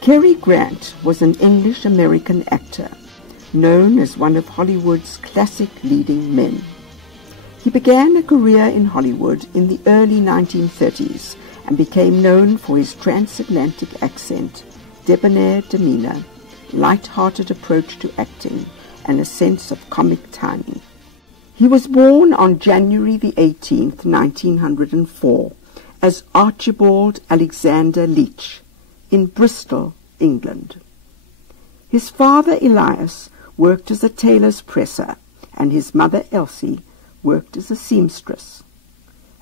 Cary Grant was an English-American actor, known as one of Hollywood's classic leading men. He began a career in Hollywood in the early 1930s and became known for his transatlantic accent, debonair demeanor, light-hearted approach to acting, and a sense of comic timing. He was born on January the 18th, 1904, as Archibald Alexander Leach, in Bristol, England. His father Elias worked as a tailor's presser, and his mother Elsie worked as a seamstress.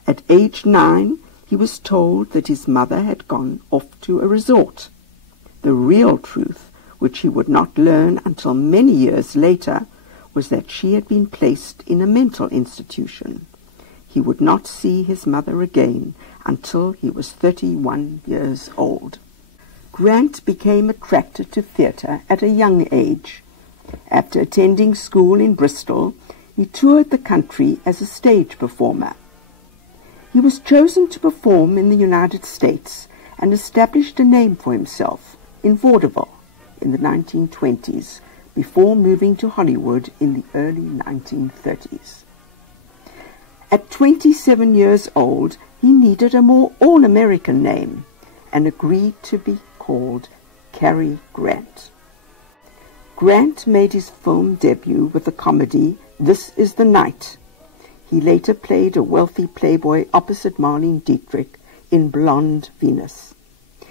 At age 9, he was told that his mother had gone off to a resort. The real truth, which he would not learn until many years later, was that she had been placed in a mental institution. He would not see his mother again until he was 31 years old. Grant became attracted to theatre at a young age. After attending school in Bristol, he toured the country as a stage performer. He was chosen to perform in the United States and established a name for himself in vaudeville in the 1920s before moving to Hollywood in the early 1930s. At 27 years old, he needed a more all-American name and agreed to be called Cary Grant. Grant made his film debut with the comedy This Is the Night. He later played a wealthy playboy opposite Marlene Dietrich in Blonde Venus.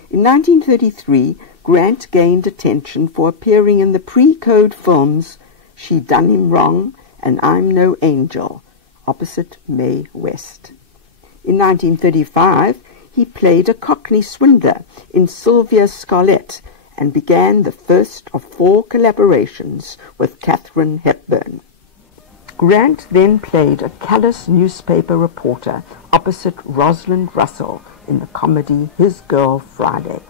In 1933, Grant gained attention for appearing in the pre-code films She Done Him Wrong and I'm No Angel, opposite Mae West. In 1935, he played a Cockney swindler in Sylvia Scarlett and began the first of 4 collaborations with Katharine Hepburn. Grant then played a callous newspaper reporter opposite Rosalind Russell in the comedy His Girl Friday.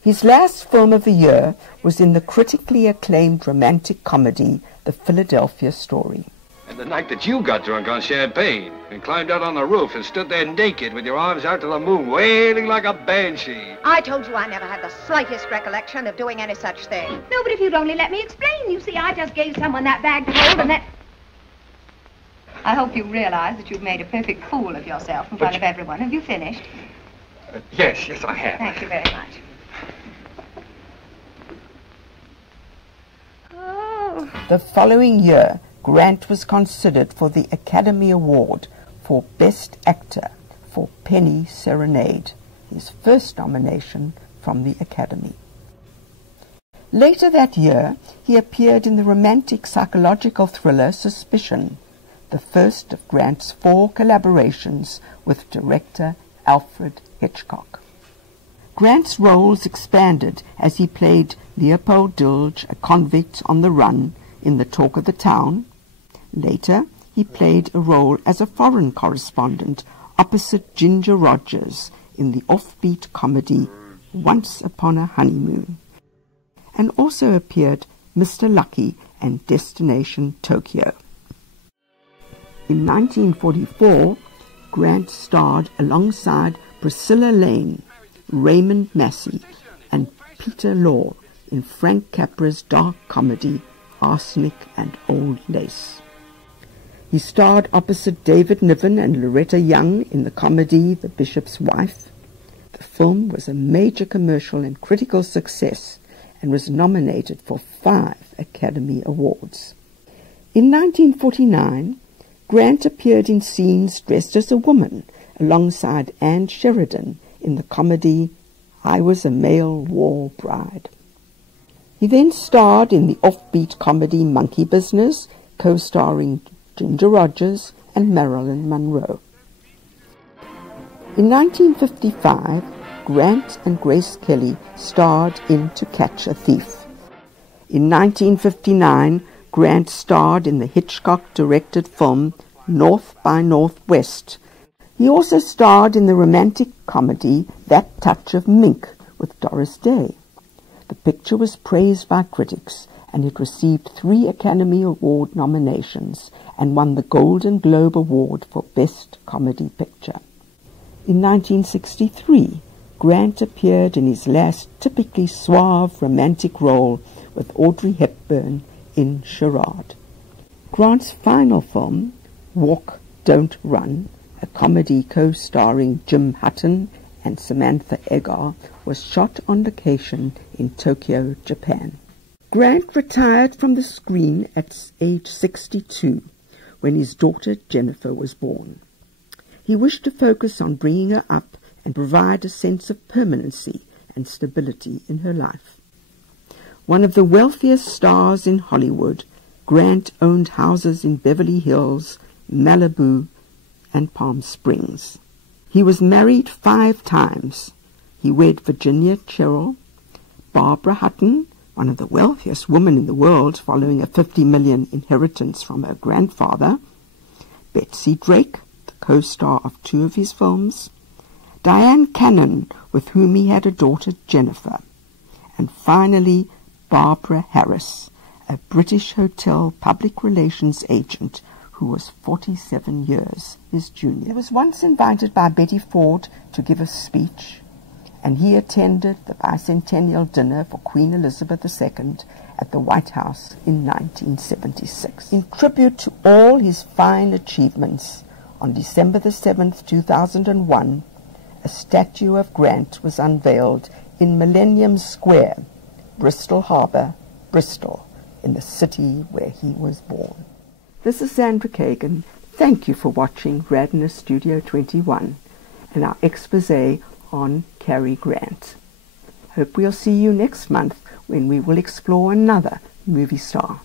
His last film of the year was in the critically acclaimed romantic comedy The Philadelphia Story. And the night that you got drunk on champagne and climbed out on the roof and stood there naked with your arms out to the moon, wailing like a banshee. I told you I never had the slightest recollection of doing any such thing. No, but if you'd only let me explain. You see, I just gave someone that bag to hold and that... I hope you realize that you've made a perfect fool of yourself in front of everyone. Have you finished? Yes, I have. Thank you very much. Oh. The following year, Grant was considered for the Academy Award for Best Actor for Penny Serenade, his first nomination from the Academy. Later that year, he appeared in the romantic psychological thriller Suspicion, the first of Grant's 4 collaborations with director Alfred Hitchcock. Grant's roles expanded as he played Leopold Dilge, a convict on the run, in The Talk of the Town. Later, he played a role as a foreign correspondent opposite Ginger Rogers in the offbeat comedy Once Upon a Honeymoon, and also appeared Mr. Lucky and Destination Tokyo. In 1944, Grant starred alongside Priscilla Lane, Raymond Massey, and Peter Law in Frank Capra's dark comedy Arsenic and Old Lace. He starred opposite David Niven and Loretta Young in the comedy The Bishop's Wife. The film was a major commercial and critical success and was nominated for 5 Academy Awards. In 1949, Grant appeared in scenes dressed as a woman alongside Anne Sheridan in the comedy I Was a Male War Bride. He then starred in the offbeat comedy Monkey Business, co-starring Ginger Rogers and Marilyn Monroe. In 1955, Grant and Grace Kelly starred in To Catch a Thief. In 1959, Grant starred in the Hitchcock-directed film North by Northwest. He also starred in the romantic comedy That Touch of Mink with Doris Day. The picture was praised by critics and it received 3 Academy Award nominations and won the Golden Globe Award for Best Comedy Picture. In 1963, Grant appeared in his last typically suave romantic role with Audrey Hepburn in Charade. Grant's final film, Walk, Don't Run, a comedy co-starring Jim Hutton and Samantha Eggar, was shot on location in Tokyo, Japan. Grant retired from the screen at age 62 when his daughter Jennifer was born. He wished to focus on bringing her up and provide a sense of permanency and stability in her life. One of the wealthiest stars in Hollywood, Grant owned houses in Beverly Hills, Malibu, and Palm Springs. He was married 5 times. He wed Virginia Cherrill, Barbara Hutton, one of the wealthiest women in the world following a $50 million inheritance from her grandfather, Betsy Drake, the co-star of 2 of his films, Diane Cannon, with whom he had a daughter Jennifer, and finally Barbara Harris, a British hotel public relations agent who was 47 years his junior. He was once invited by Betty Ford to give a speech, and he attended the bicentennial dinner for Queen Elizabeth II at the White House in 1976. In tribute to all his fine achievements, on December the 7th, 2001, a statue of Grant was unveiled in Millennium Square, Bristol Harbour, Bristol, in the city where he was born. This is Sandra Kagan. Thank you for watching Radnor Studio 21 and our expose on Cary Grant. Hope we'll see you next month when we will explore another movie star.